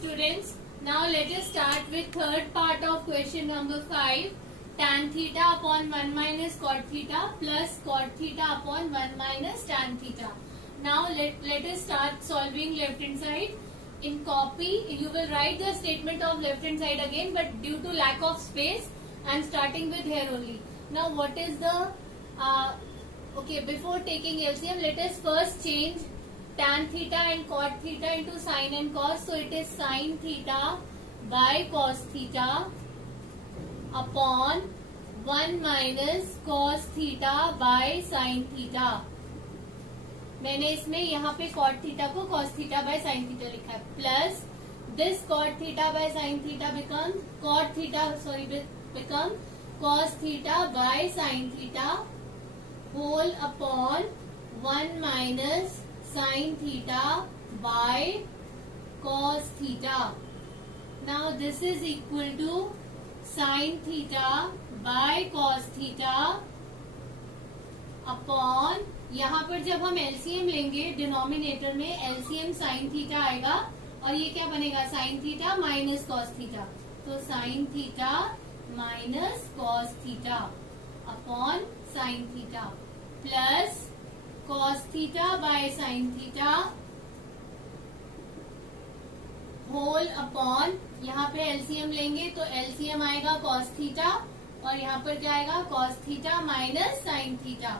Students, now let us start with third part of question number 5. Tan theta upon 1 minus cot theta plus cot theta upon 1 minus tan theta. Now let us start solving left hand side. In copy, you will write the statement of left hand side again, but due to lack of space, I am starting with here only. Now what is the, okay, before taking LCM, let us first change tan theta and cot theta into sin and cos. So it is sin theta by cos theta upon 1 minus cos theta by sin theta. मैंने इसमें यहाँ पे cot theta को cos theta by sin theta लिखा है, plus this cot theta by sin theta becomes cot theta, become cos theta by sin theta whole upon 1 minus sin theta by cos theta. Now this is equal to sin theta by cos theta upon, यहाँ पर जब हम LCM लेंगे denominator में LCM sine theta आएगा और ये क्या बनेगा sine theta minus cos theta, तो sine theta minus cos theta upon sine theta plus cos theta by sine theta whole upon, यहाँ पे एलसीएम लेंगे तो एलसीएम आएगा कॉस थीटा और यहाँ पर क्या आएगा cos theta minus sine theta,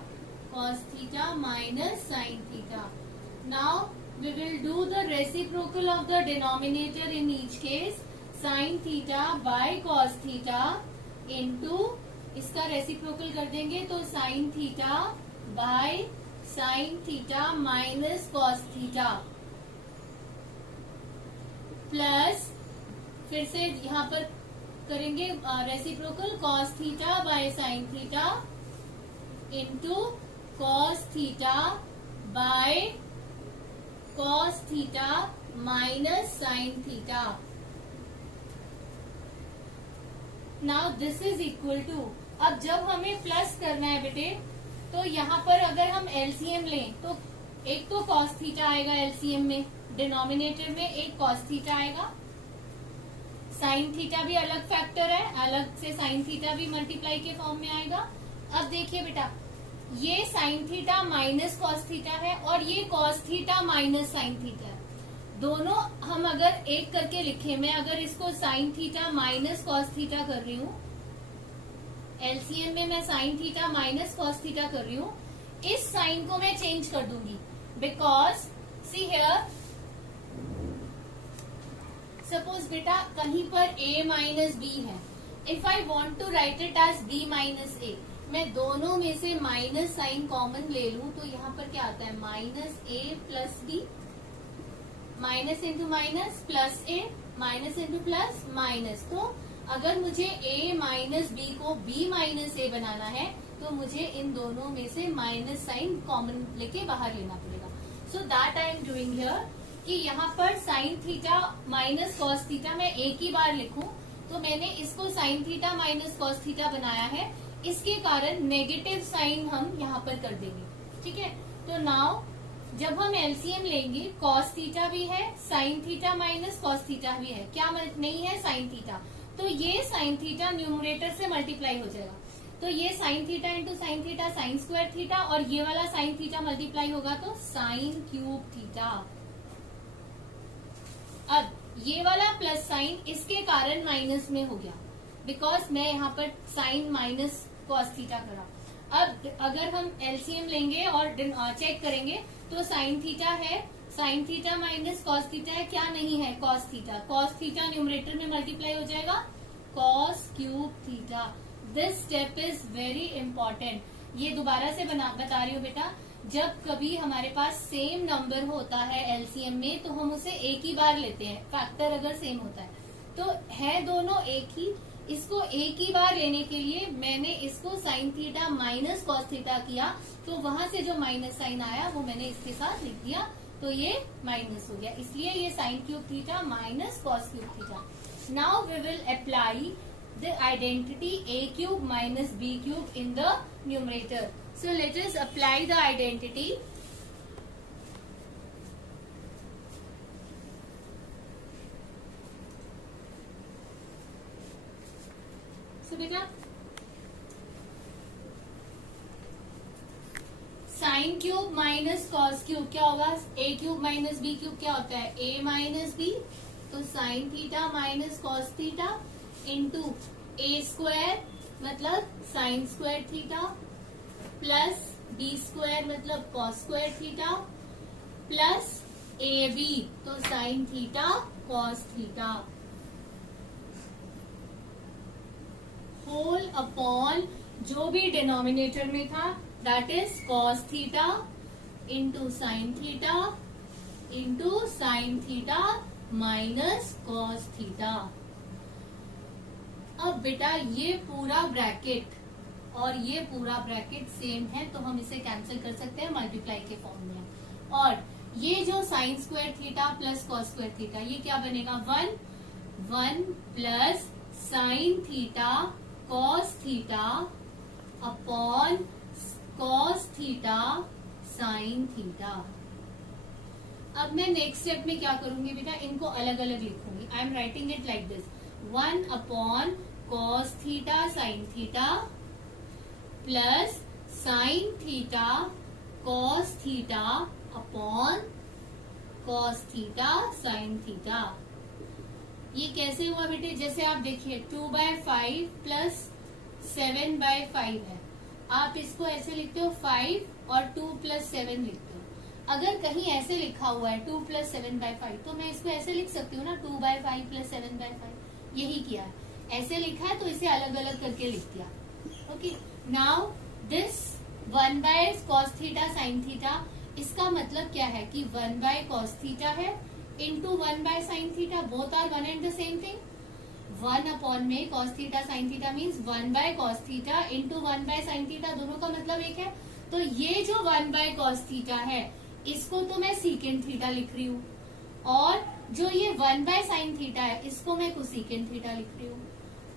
cos theta minus sin theta. Now we will do the reciprocal of the denominator in each case. Sin theta by cos theta into, इसका reciprocal कर देंगे तो sin theta by sin theta minus cos theta plus फिर से यहाँ पर करेंगे reciprocal cos theta by sin theta into cos theta by cos theta minus sin theta. Now this is equal to, अब जब हमें प्लस करना है बेटे तो यहाँ पर अगर हम एलसीएम लें तो एक तो cos थीटा आएगा एलसीएम में, डिनोमिनेटर में एक cos थीटा आएगा, साइन थीटा भी अलग फैक्टर है, अलग से साइन थीटा भी मल्टीप्लाई के फॉर्म में आएगा. अब देखिए बेटा, ये sign theta minus cos theta है और ये cos theta minus sine theta है. दोनों हम अगर एक करके लिखे, मैं अगर इसको sign theta minus cos theta कर रही हूँ, एलसीएम में मैं sign theta minus cos theta कर रही हूँ, इस साइन को मैं चेंज कर दूंगी बिकॉज सी हियर, सपोज बेटा कहीं पर a माइनस बी है, if I want to write it as b minus A, मैं दोनों में से माइनस साइन कॉमन ले लूं तो यहाँ पर क्या आता है minus A plus B, minus into minus plus A, minus into plus minus. तो अगर मुझे a माइनस बी को b माइनस ए बनाना है तो मुझे इन दोनों में से माइनस साइन कॉमन लेके बाहर लेना पड़ेगा. So that I am doing here कि यहाँ पर sign theta minus cos theta मैं एक ही बार लिखूं तो मैंने इसको sign theta minus cos theta बनाया है, इसके कारण नेगेटिव साइन हम यहाँ पर कर देंगे. ठीक है, तो नाउ जब हम एलसीएम लेंगे कॉस थीटा भी है, sign theta minus cos theta भी है, क्या नहीं है साइन थीटा, तो ये साइन थीटा न्यूमरेटर से मल्टीप्लाई हो जाएगा, तो ये sine theta into sine theta sine square theta और ये वाला साइन थीटा मल्टीप्लाई होगा तो साइन क्यूब थीटा. अब ये वाला प्लस साइन इसके कारण माइनस में हो गया बिकॉज मैं यहाँ पर साइन माइनस कॉस थीटा करा. अब अगर हम एलसीएम लेंगे और चेक करेंगे तो साइन थीटा है, sign theta minus cos theta है, क्या नहीं है cos theta, cos theta numerator में मल्टीप्लाई हो जाएगा cos cube theta. This step is very important. ये दोबारा से बता रही हूँ बेटा, जब कभी हमारे पास सेम नंबर होता है एलसीएम में तो हम उसे एक ही बार लेते हैं, फैक्टर अगर सेम होता है तो है दोनों एक ही, इसको एक ही बार लेने के लिए मैंने इसको sign theta minus cos theta किया तो वहां से जो माइनस साइन आया वो मैंने इसके साथ लिख दिया तो ये माइनस हो गया, इसलिए ये sine cube theta minus cos cube theta. Now we will apply the identity a cube minus b cube in the numerator. So let us apply the identity. बेटा? Sine cube minus cos cube क्या होगा? A cube minus B cube क्या होता है? A minus B. तो sine theta minus cos theta into A square मतलब sine square theta plus B square मतलब cos square theta plus a b तो sine theta cos theta whole upon जो भी denominator में था that is cos theta into sine theta minus cos theta. अब बेटा ये पूरा ब्रैकेट और ये पूरा ब्रैकेट सेम है तो हम इसे कैंसिल कर सकते हैं मल्टीप्लाई के फॉर्म में. और ये जो sign square theta plus cos square theta ये क्या बनेगा? 1 plus sign theta cos theta upon cos theta sine theta. अब मैं नेक्स्ट स्टेप में क्या करूंगी बेटा? इनको अलग अलग लिखूंगी. I am writing it like this. 1 upon cos theta sine theta plus sign theta cos theta upon cos theta sine theta. ये कैसे हुआ बेटे? जैसे आप देखिए 2/5 प्लस 7/5 है. आप इसको ऐसे लिखते हो 5 और 2 प्लस 7 लिखते हो. अगर कहीं ऐसे लिखा हुआ है 2 प्लस 7/5 तो मैं इसको ऐसे लिख सकती हूँ ना 2/5 प्लस 7/5. यही किया है. ऐसे लिखा है तो इसे अलग अलग करके लिख दिया. Okay. Now this 1/cos theta sine theta इसका मतलब क्या है कि 1/cos थीटा है into 1/sin theta. Both are one and the same thing. 1 upon में cos theta sine theta means 1/cos theta into 1/sin theta. दोनों का मतलब एक है. तो ये जो 1/cos थीटा है इसको तो मैं सीकेंट थीटा लिख रही हूँ और जो ये 1/sin थीटा है इसको मैं कोसीकेंट थीटा लिख रही हूँ.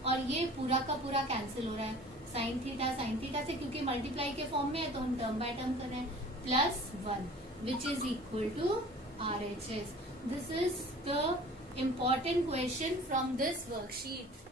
और ये पूरा का पूरा कैंसिल हो रहा है साइन थीटा से क्योंकि मल्टीप्लाई के फॉर्म में है तो हम टर्म बाय टर्म कर रहे हैं. +1 which is equal to RHS. This is the important question from this worksheet.